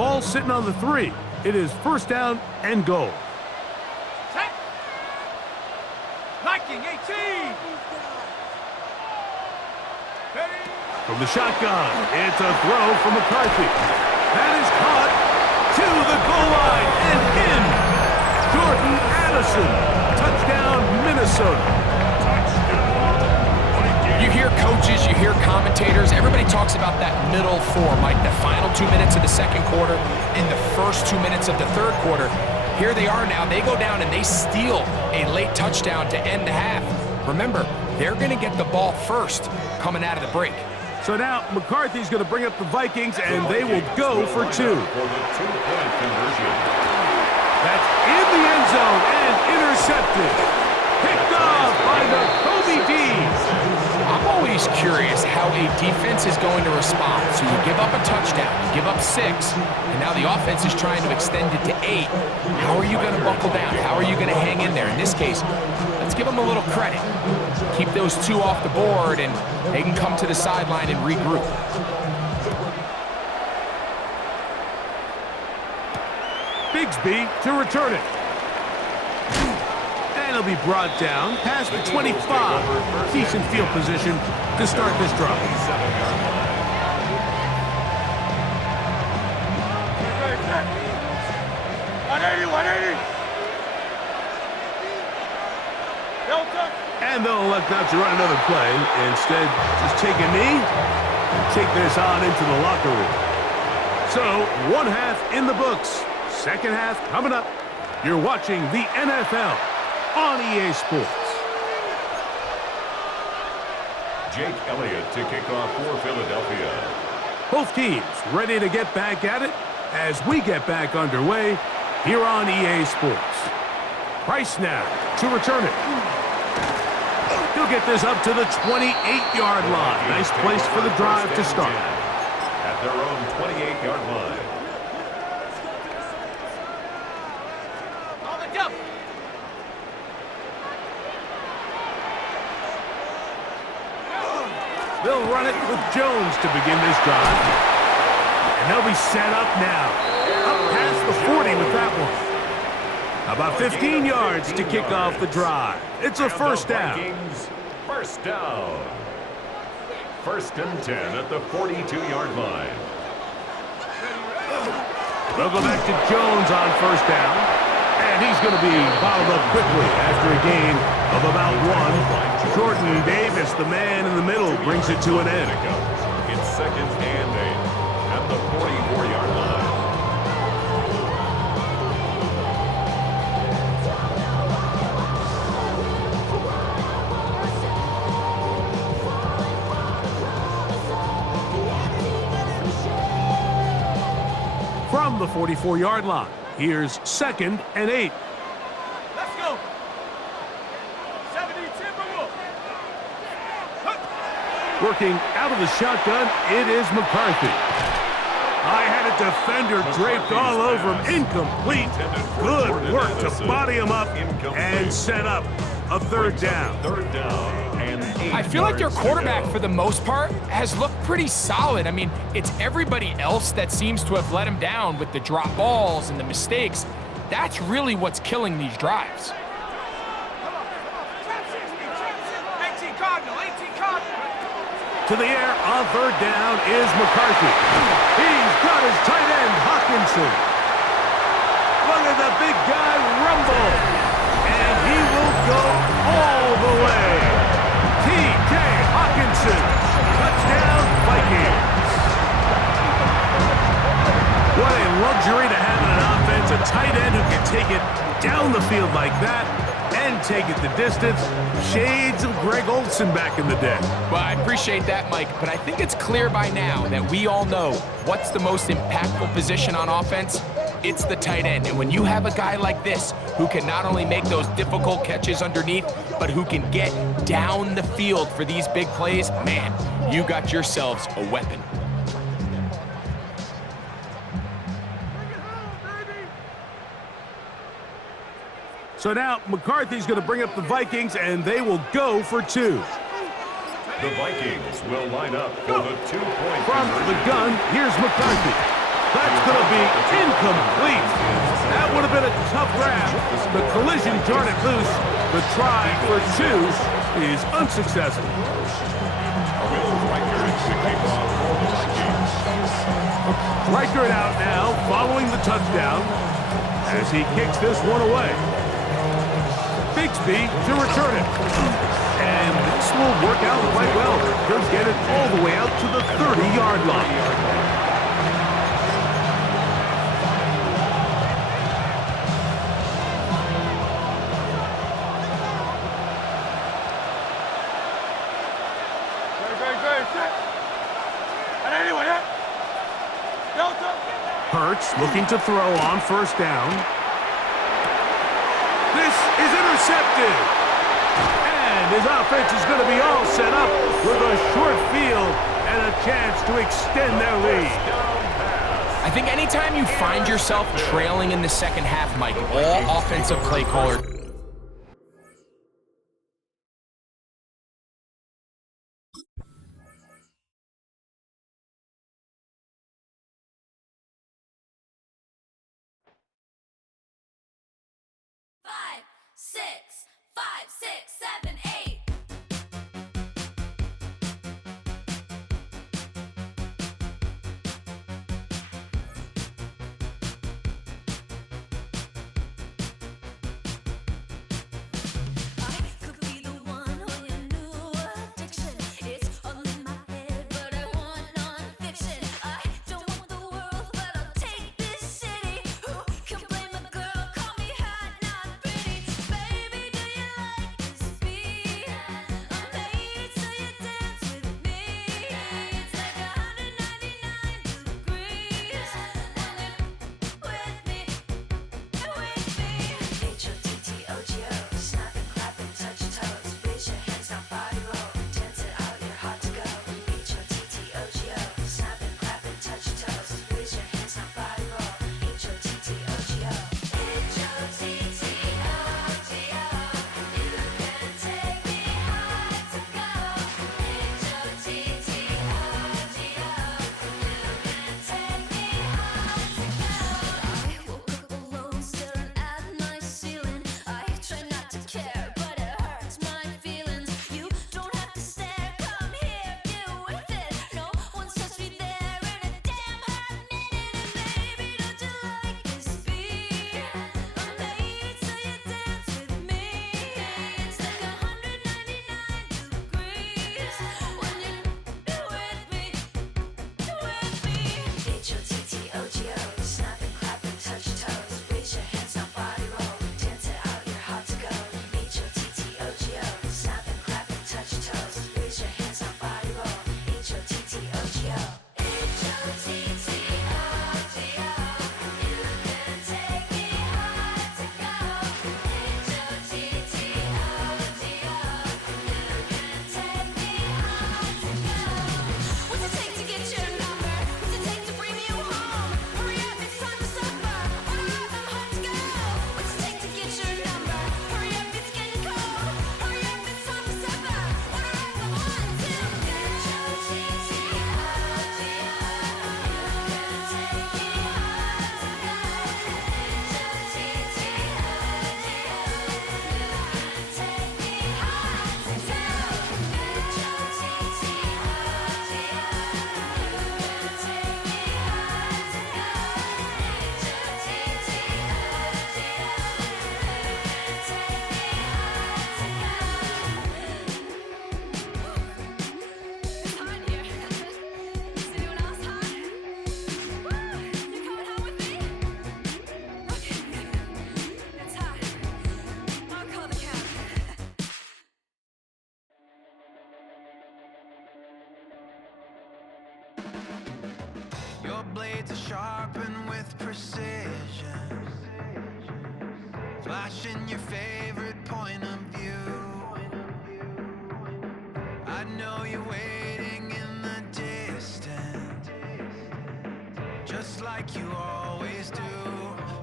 Ball sitting on the 3. It is first down and goal. Set. Viking 18. From the shotgun, it's a throw from McCarthy. That is caught to the goal line and in. Jordan Addison. Touchdown, Minnesota. You hear coaches, you hear commentators, everybody talks about that middle four, Mike, the final 2 minutes of the second quarter and the first 2 minutes of the third quarter. Here they are now. They go down and they steal a late touchdown to end the half. Remember, they're going to get the ball first coming out of the break. So now McCarthy's going to bring up the Vikings, and they will go for 2. That's in the end zone and intercepted. Picked off by the Kobe D. I'm always curious how a defense is going to respond. So you give up a touchdown, you give up 6, and now the offense is trying to extend it to 8. How are you going to buckle down? How are you going to hang in there? In this case, let's give them a little credit. Keep those 2 off the board, and they can come to the sideline and regroup. Bigsby to return it. And it'll be brought down past the 25. Decent field position to start this drive. 180. And they'll elect not to run another play. Instead, just take a knee and take this on into the locker room. So, one half in the books. Second half coming up. You're watching the NFL on EA Sports. Jake Elliott to kick off for Philadelphia. Both teams ready to get back at it as we get back underway here on EA Sports. Price now to return it. He'll get this up to the 28-yard line. Nice place for the drive to start. At their own 28-yard line. They'll run it with Jones to begin this drive. And they'll be set up now. Up past the 40 with that one. About 15 yards to kick off the drive. It's a first down. First down. First and 10 at the 42-yard line. They'll go back to Jones on first down. And he's going to be bottled up quickly after a gain of about 1. Jordan Davis, the man in the middle, brings it to an end. It's second and 8 at the 44-yard line. From the 44-yard line, here's second and 8. Let's go. 70 Timberwolves. Working out of the shotgun, it is McCarthy. I had a defender draped all over him. Incomplete. Good work to body him up and set up a third down. Third down and 8. I feel like their quarterback, for the most part, has looked pretty solid. I mean, it's everybody else that seems to have let him down with the drop balls and the mistakes. That's really what's killing these drives. 18 Cardinal. To the air on third down is McCarthy. He's got his tight end, Hawkinson. Look at the big guy rumble. And he will go all the way. T.J. Hawkinson. Touchdown, Vikings. What a luxury to have in an offense. A tight end who can take it down the field like that and take it the distance. Shades of Greg Olsen back in the day. Well, I appreciate that, Mike, but I think it's clear by now that we all know what's the most impactful position on offense. It's the tight end. And when you have a guy like this who can not only make those difficult catches underneath, but who can get down the field for these big plays, man, you got yourselves a weapon. So now McCarthy's going to bring up the Vikings, and they will go for 2. The Vikings will line up for the 2-point From the gun, here's McCarthy. That's going to be incomplete. That would have been a tough grab. The collision turned it loose. The try for 2 is unsuccessful. Riker it out now, following the touchdown, as he kicks this one away. Bixby to return it. And this will work out quite well. He'll get it all the way out to the 30-yard line. Hurts looking to throw on first down. This is intercepted. And his offense is going to be all set up with a short field and a chance to extend their lead. I think anytime you find yourself trailing in the second half, Mike, all offensive play caller. Five, six, seven, eight. I could be the one on your new addiction. It's all in my head, but I want non-fiction. I don't want the world, but I'll take this city. Who can blame a girl? Call me hot, not pretty. Baby, do you like this beat? I'm made so you dance with me. It's like 199 degrees when you're with me. H-O-T-T-O-G-O, snap and clap and touch your toes. Raise your hands, now body roll. Dance it out, you're hot to go. H-O-T-T-O-G-O, snap and clap and touch your toes. Raise your hands, now body roll. H-O-T-T-O-G-O. H-O-T-T-O-G-O, you can take me high to go. H-O-T-T-O-G-O, you can take me high to go. I woke up alone, staring at my ceiling. I try not to care, but it hurts my feelings. You don't have to stare, come here, get with it. No one's touched me there in a damn hot minute. And baby, don't you like this beat? I'm made so you dance with me. It's like 199 degrees when you're with me. H-O-T-T-O-G-O, snap and clap and touch your toes. Raise your hands, now body roll. Dance it out, you're hot to go. H-O-T-T-O-G-O, snap and clap and touch your toes. Raise your hands, now body roll. H-O-T-T-O-G-O. H-O-T-T-O-G-O, you can take me high to go. H-O-T-T-O-G-O, you can take me high to go. What's it take to get your number? What's it take to bring you home? Hurry up, it's time for supper. Order up, I'm hot to go. What's it take to get your number? Hurry up, it's getting cold. Hurry up, it's time for supper. Order up, I'm hot to go. H-O-T-T-O-G-O, you can take me high to go. H-O-T-T-O-G-O, you can take me high to go. It's hot here. Is anyone else hot? Woo! You coming home with me? Okay. It's hot. I'll call the cab. Your blades are sharpened with precision, flashing your favorite point of view. I know you're waiting in the distance, just like you always do,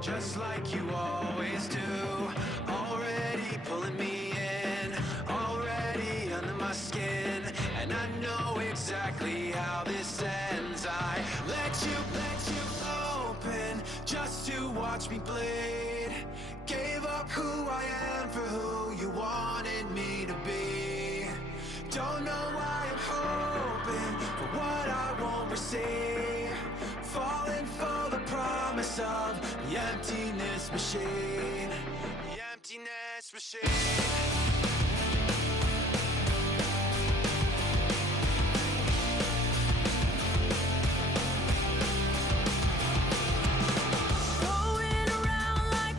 just like you always do. Already pulling me in, already under my skin, and I know exactly how this ends. I let you go. me bleed. Gave up who I am for who you wanted me to be. Don't know why I'm hoping for what I won't receive. Falling for the promise of the emptiness machine. The emptiness machine. Going around like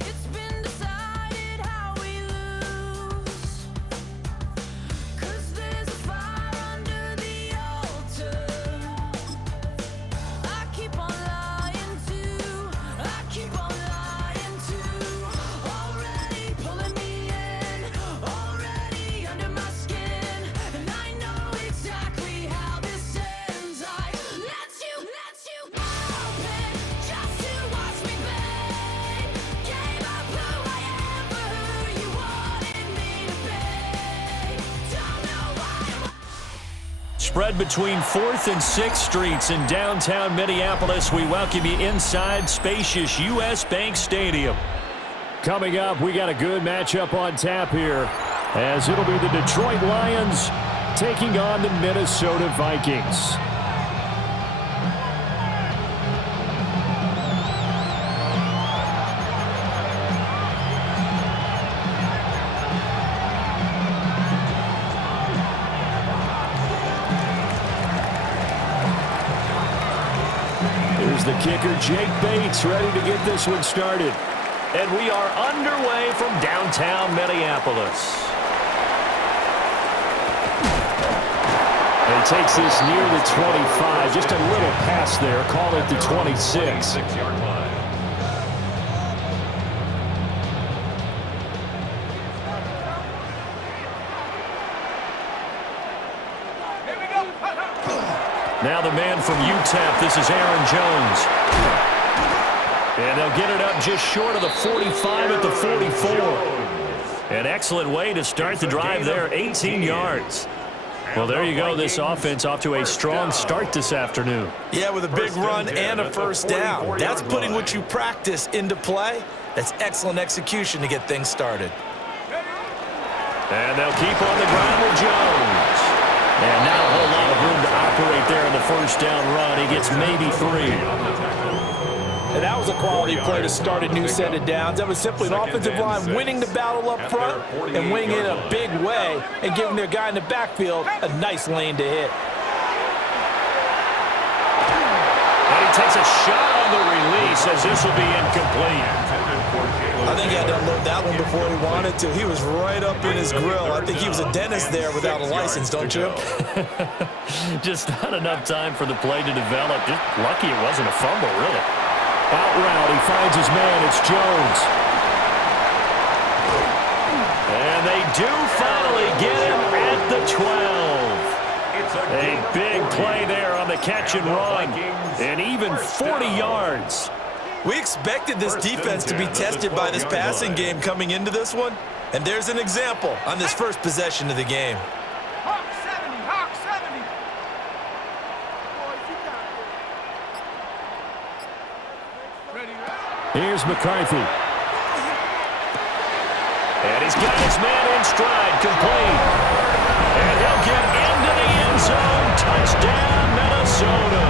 it's been decided how we lose. 'Cause there's a fire under the altar. I keep on lying to. I keep on lying to. Already pulling me in. Already under my skin. And I know exactly how this ends. I let you open just to watch me bend. Gave up who I am for who you wanted me to be. Don't know why I'm Spread between 4th and 6th Streets in downtown Minneapolis. We welcome you inside spacious U.S. Bank Stadium. Coming up, we got a good matchup on tap here, as it'll be the Detroit Lions taking on the Minnesota Vikings. Here's the kicker, Jake Bates, ready to get this one started. And we are underway from downtown Minneapolis. And he takes this near the 25, just a little past there, call it the 26. 26-yard line. Here we go. Now the man from UTEP, this is Aaron Jones. And they'll get it up just short of the 45 at the 44. An excellent way to start the drive there, 18 yards. Well, there you go. This offense off to a strong start this afternoon. Yeah, with a big run and a first down. That's putting what you practice into play. That's excellent execution to get things started. And they'll keep on the ground with Jones. And not a whole lot of room to operate there in the first down run. He gets maybe 3. And that was a quality play to start a new set of downs. That was simply an offensive line winning the battle up front and winning it in a big way and giving their guy in the backfield a nice lane to hit. And he takes a shot on the release as this will be incomplete. I think he had to unload that one before he wanted to. He was right up in his grill. I think he was a dentist there without a license, don't you? Just not enough time for the play to develop. Just lucky it wasn't a fumble, really. Out route, he finds his man. It's Jones. And they do finally get him at the 12. A big play there on the catch and run. And even 40 yards. We expected this defense to be tested by this passing game coming into this one. And there's an example on this first possession of the game. Hawk 70, Hawk 70. Ready, ready. Here's McCarthy. And he's got his man in stride, complete. And he'll get into the end zone. Touchdown, Minnesota.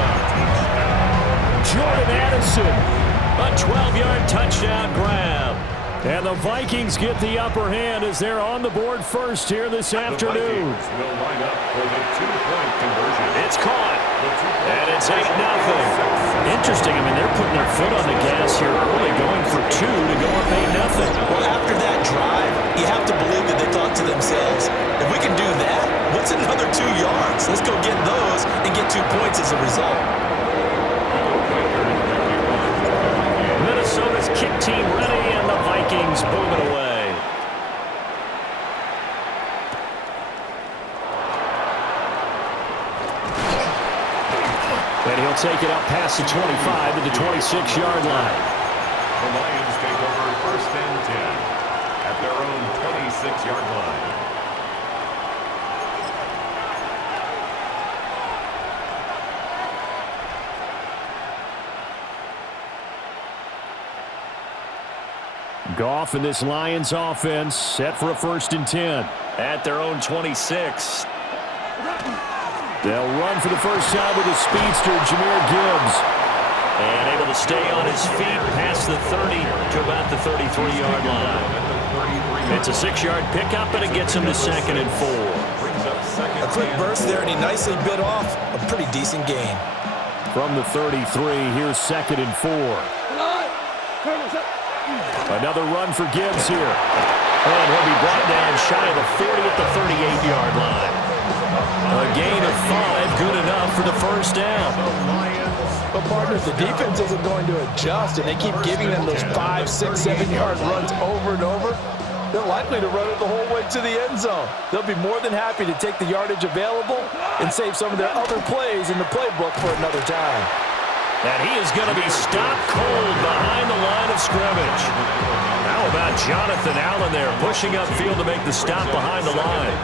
Jordan Addison, a 12-yard touchdown grab. And the Vikings get the upper hand as they're on the board first here this afternoon. The Vikings will line up for the two-point conversion. It's caught. And it's 8-0. Interesting. I mean, they're putting their foot on the gas here early, going for 2 to go up 8-0. Well, after that drive, you have to believe that they thought to themselves, if we can do that, what's another 2 yards? Let's go get those and get 2 points as a result. Minnesota's kick team ready, and the Vikings move it away. And he'll take it up past the 25 to the 26-yard line. The Lions take over 1st and 10 at their own 26-yard line. Goff and this Lions offense set for a 1st and 10 at their own 26. They'll run for the first time with a speedster, Jahmyr Gibbs. And able to stay on his feet past the 30 to about the 33-yard line. It's a 6-yard pickup, and it gets him to 2nd and 4. A quick burst there, and he nicely bit off a pretty decent gain. From the 33, here's 2nd and 4. Another run for Gibbs here. And he'll be brought down shy of the 40 at the 38-yard line. A gain of 5, good enough for the 1st down. But partners, the defense isn't going to adjust, and they keep giving them those 5, 6, 7-yard runs over and over. They're likely to run it the whole way to the end zone. They'll be more than happy to take the yardage available and save some of their other plays in the playbook for another time. And he is going to be stopped cold behind the line of scrimmage. How about Jonathan Allen there pushing upfield to make the stop behind the line?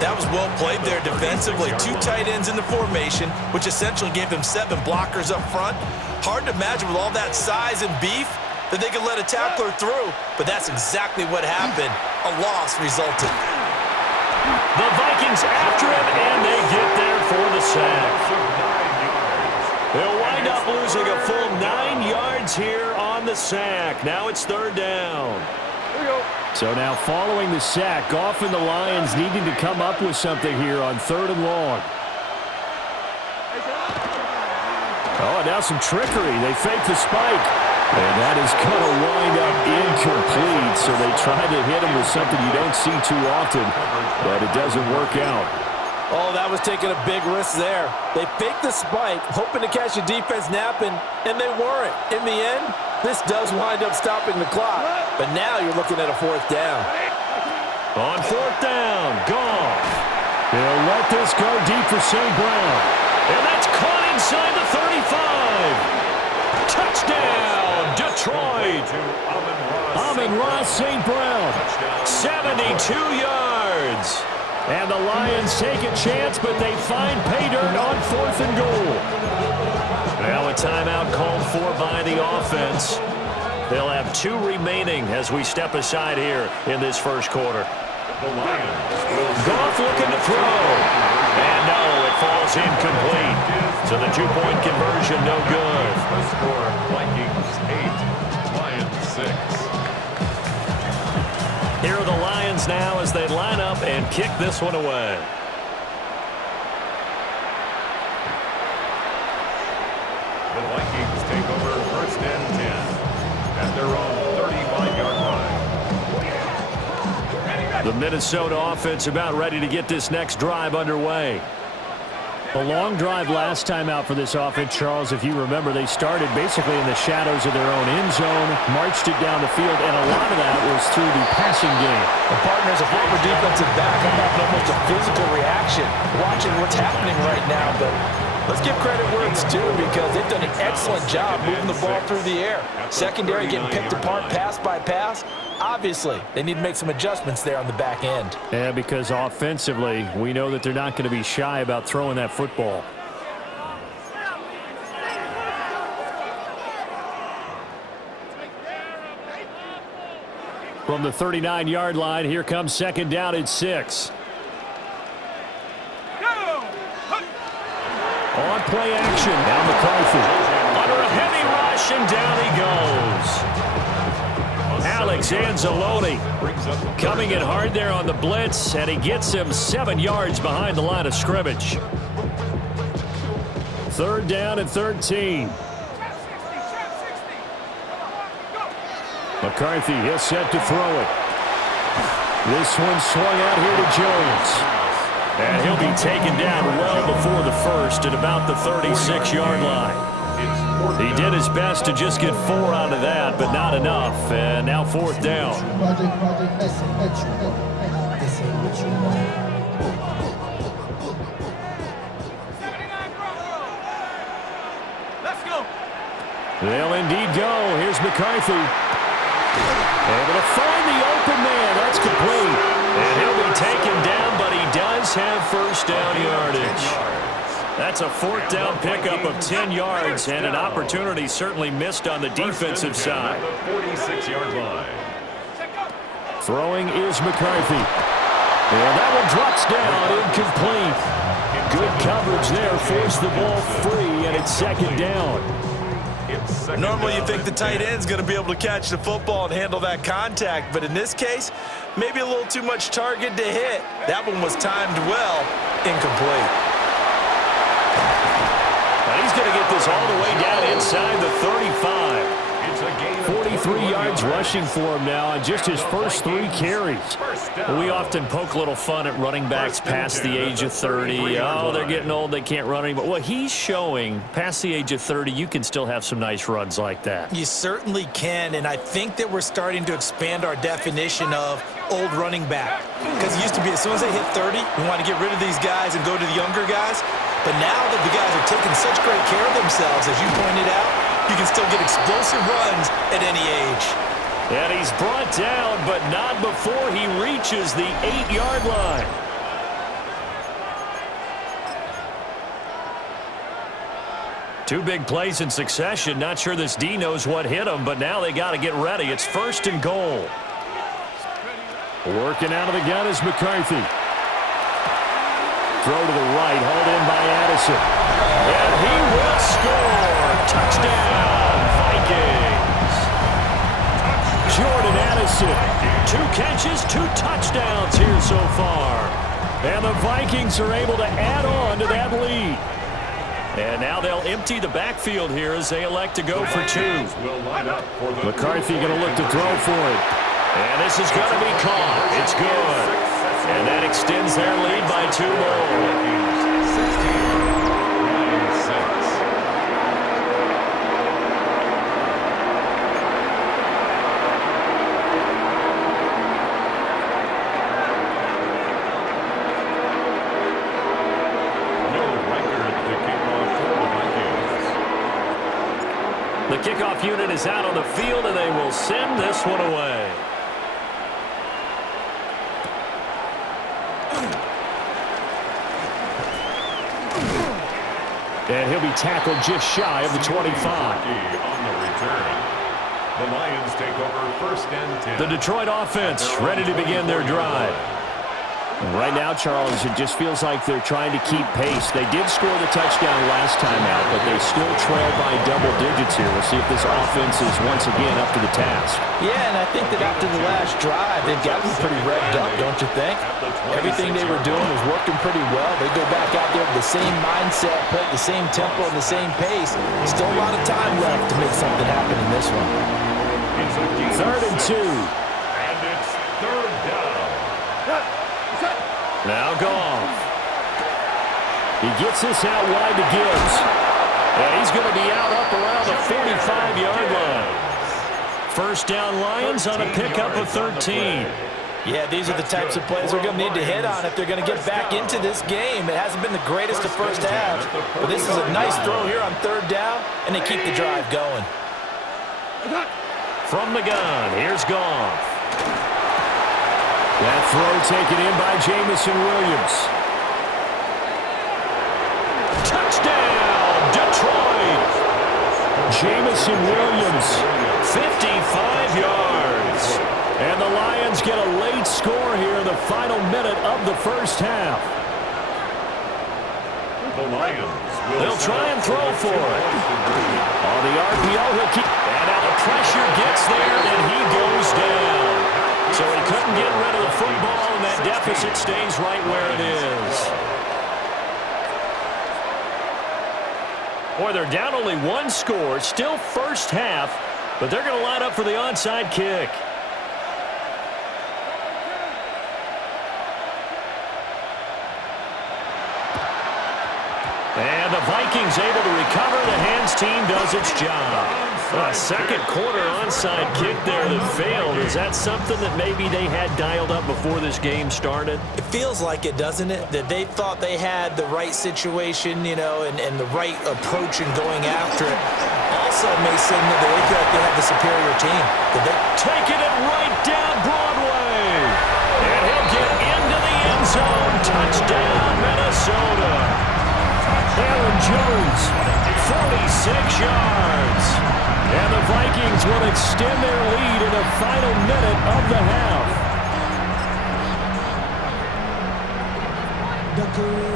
That was well played there defensively. 2 tight ends in the formation, which essentially gave them 7 blockers up front. Hard to imagine with all that size and beef that they could let a tackler through, but that's exactly what happened. A loss resulted. The Vikings after him, and they get there for the sack. They'll wind up losing a full 9 yards here on the sack. Now it's 3rd down. Here we go. So now following the sack, Goff and the Lions needing to come up with something here on 3rd and long. Oh, and now some trickery. They fake the spike. And that is going to wind up incomplete. So they try to hit him with something you don't see too often, but it doesn't work out. Oh, that was taking a big risk there. They faked the spike, hoping to catch the defense napping, and they weren't. In the end, this does wind up stopping the clock. But now you're looking at a 4th down. On 4th down, Goff. They'll let this go deep for St. Brown. And that's caught inside the 35. Touchdown, Detroit. Amon-Ra St. Brown, 72 yards. And the Lions take a chance, but they find pay dirt on 4th and goal. Now a timeout called for by the offense. They'll have 2 remaining as we step aside here in this 1st quarter. Goff looking to throw. And no, it falls incomplete. So the 2-point conversion no good. The score, Vikings 8, Lions 6. Here are the Lions now as they line up and kick this one away. The Vikings take over 1st and 10 at their own 35-yard line. The Minnesota offense about ready to get this next drive underway. A long drive last time out for this offense, Charles. If you remember, they started basically in the shadows of their own end zone, marched it down the field, and a lot of that was through the passing game. The partners, a former defensive back, I'm having almost a physical reaction watching what's happening right now. But let's give credit where it's due because they've done an excellent job moving the ball through the air. Secondary getting picked apart pass by pass. Obviously, they need to make some adjustments there on the back end. Yeah, because offensively, we know that they're not going to be shy about throwing that football. From the 39-yard line, here comes 2nd down at 6. On play action, now McCarthy. Under a heavy rush, and down he goes. Alex Anzalone coming in hard there on the blitz, and he gets him 7 yards behind the line of scrimmage. 3rd down and 13. McCarthy, he'll set to throw it. This one swung out here to Jones. And he'll be taken down well before the 1st at about the 36-yard line. He did his best to just get 4 out of that, but not enough. And now 4th down. Let's go. They'll indeed go. Here's McCarthy. Able to find the open man. That's complete. And he'll be taken down, but he does have 1st down yardage. That's a 4th down pickup of 10 yards, and an opportunity certainly missed on the defensive side. The 46-yard line. Throwing is McCarthy. And that one drops down, incomplete. Good coverage there, forced the ball free, and it's second down. Normally you think the tight end's going to be able to catch the football and handle that contact, but in this case, maybe a little too much target to hit. That one was timed well, incomplete. Now he's going to get this all the way down inside the 35. 43 yards rushing for him now on just his first 3 carries. We often poke a little fun at running backs past the age of 30. Oh, they're getting old, they can't run anymore. Well, he's showing past the age of 30, you can still have some nice runs like that. You certainly can, and I think that we're starting to expand our definition of old running back. Because it used to be as soon as they hit 30, we want to get rid of these guys and go to the younger guys. But now that the guys are taking such great care of themselves, as you pointed out, you can still get explosive runs at any age. And he's brought down, but not before he reaches the 8-yard line. Two big plays in succession. Not sure this D knows what hit him, but now they got to get ready. It's 1st and goal. Working out of the gun is McCarthy. Throw to the right, hauled in by Addison. And he will score. Touchdown, Vikings. Jordan Addison, 2 catches, 2 touchdowns here so far. And the Vikings are able to add on to that lead. And now they'll empty the backfield here as they elect to go for 2. McCarthy going to look to throw for it. And this is going to be caught. It's good. And that extends their lead by 2 more. The kickoff unit is out on the field, and they will send this one away. And he'll be tackled just shy of the 25. On the return. The Lions take over 1st and 10. The Detroit offense ready to begin their drive. Right now, Charles, it just feels like they're trying to keep pace. They did score the touchdown last time out, but they still trail by double digits here. We'll see if this offense is once again up to the task. Yeah, and I think that after the last drive, they've gotten pretty revved up, don't you think? Everything they were doing was working pretty well. They go back out there with the same mindset, play at the same tempo and the same pace. Still a lot of time left to make something happen in this one. 3rd and 2. And it's 3rd down. Now Goff. He gets this out wide to Gibbs. And he's going to be out up around the 45-yard line. 1st down Lions on a pickup of 13. Yeah, these are the types of plays they're going to need to hit on if they're going to get back into this game. It hasn't been the greatest of first halves, but this is a nice throw here on 3rd down, and they keep the drive going. From the gun, here's Goff. That throw taken in by Jamison Williams. Touchdown, Detroit! Jamison Williams, 55 yards. And the Lions get a late score here in the final minute of the first half. The Lions They'll try and throw for it. On the RPO, he'll keep. And now the pressure gets there, and he goes down. So he couldn't get rid of the football, and that deficit stays right where it is. Boy, they're down only 1 score. Still first half, but they're going to line up for the onside kick. And the Vikings able to recover. The hands team does its job. A second quarter onside kick there that failed. Is that something that maybe they had dialed up before this game started? It feels like it, doesn't it? That they thought they had the right situation, you know, and the right approach in going after it. Also may signal that they feel like they have the superior team. Taking it right down Broadway. And he'll get into the end zone. Touchdown, Minnesota. Aaron Jones, 46 yards. And the Vikings will extend their lead in the final minute of the half.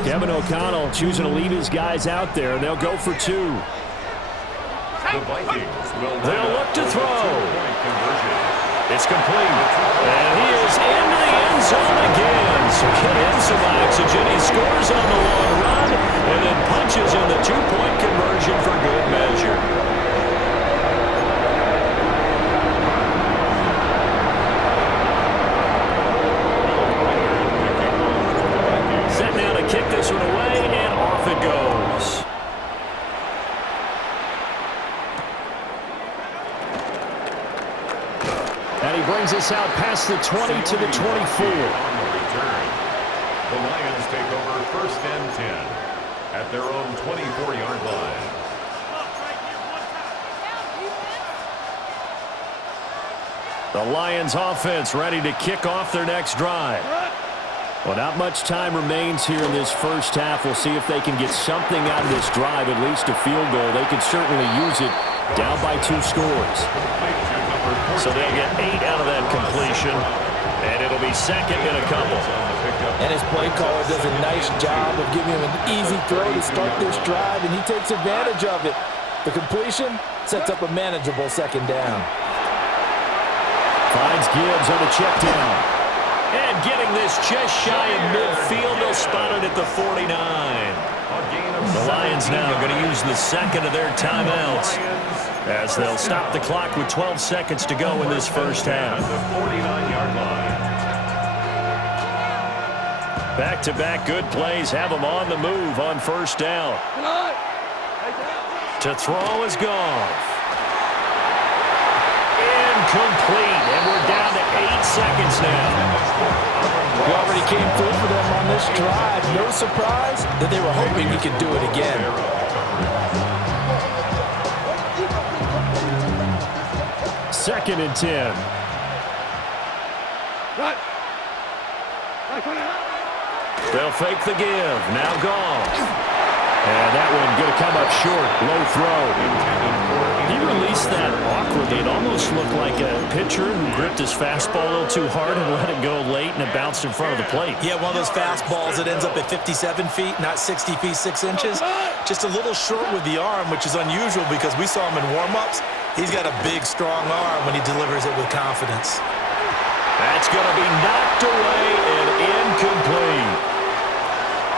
Kevin O'Connell choosing to leave his guys out there. They'll go for 2. The Vikings will They'll look to throw. Two-point conversion. It's complete. And he is into the end zone again. So get him some oxygen. He scores on the long run and then punches in the 2-point conversion for good measure. Set now to kick this one away, and off it goes. And he brings us out past the 20 to the 24. On the return, the Lions take over 1st and 10 at their own 24-yard line. The Lions offense ready to kick off their next drive. Well, not much time remains here in this first half. We'll see if they can get something out of this drive, at least a field goal. They could certainly use it down by 2 scores. So they'll get 8 out of that completion, and it'll be second in a couple. And his play caller does a nice job of giving him an easy throw to start this drive, and he takes advantage of it. The completion sets up a manageable second down. Finds Gibbs on the check down. And getting this just shy of midfield, they'll spot it at the 49. The Lions now going to use the second of their timeouts as they'll stop the clock with 12 seconds to go in this first half. Back-to-back good plays have them on the move on first down. To throw is Goff. Incomplete, and we're down to 8 seconds now. He already came through for them on this drive. No surprise that they were hoping he could do it again. Second and 10. They'll fake the give. Now Goff. And that one going to come up short. Low throw. He released that awkwardly. It almost looked like a pitcher who gripped his fastball a little too hard and let it go late, and it bounced in front of the plate. Yeah, one of those fastballs that ends up at 57 feet, not 60 feet, 6 inches. Just a little short with the arm, which is unusual because we saw him in warm-ups. He's got a big, strong arm when he delivers it with confidence. That's going to be knocked away and incomplete.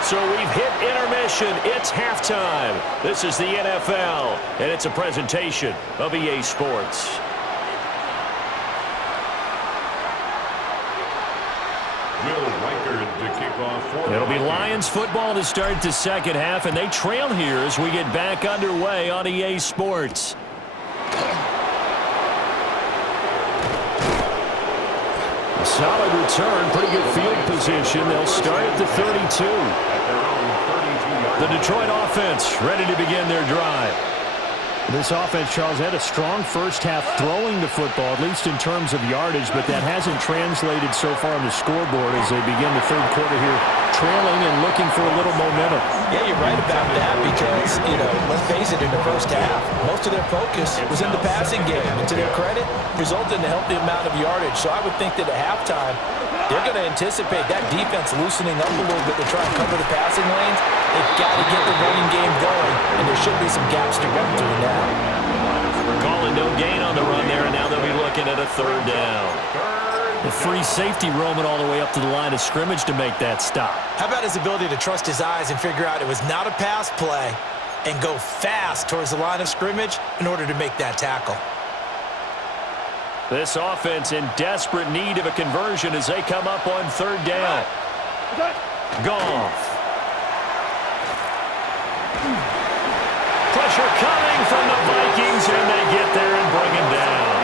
So we've hit intermission. It's halftime. This is the NFL, and it's a presentation of EA Sports. To kick off. It'll be Lions football to start the second half, and they trail here as we get back underway on EA Sports. Solid return, pretty good field position. They'll start at the 32. The Detroit offense ready to begin their drive. This offense, Charles, had a strong first half throwing the football, at least in terms of yardage, but that hasn't translated so far on the scoreboard as they begin the third quarter here, trailing and looking for a little momentum. Yeah, you're right about that because, let's face it, in the first half, most of their focus was in the passing game. And to their credit, resulted in a healthy amount of yardage. So I would think that at halftime, they're going to anticipate that defense loosening up a little bit to try and cover the passing lanes. They've got to get the running game going, and there should be some gaps to run through now. Calling no gain on the run there, and now they'll be looking at a third down. The free safety roaming all the way up to the line of scrimmage to make that stop. How about his ability to trust his eyes and figure out it was not a pass play and go fast towards the line of scrimmage in order to make that tackle? This offense in desperate need of a conversion as they come up on third down. Goff. Pressure coming from the Vikings, and they get there and bring him down.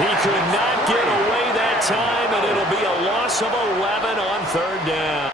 He could not get away that time, and it'll be a loss of 11 on third down.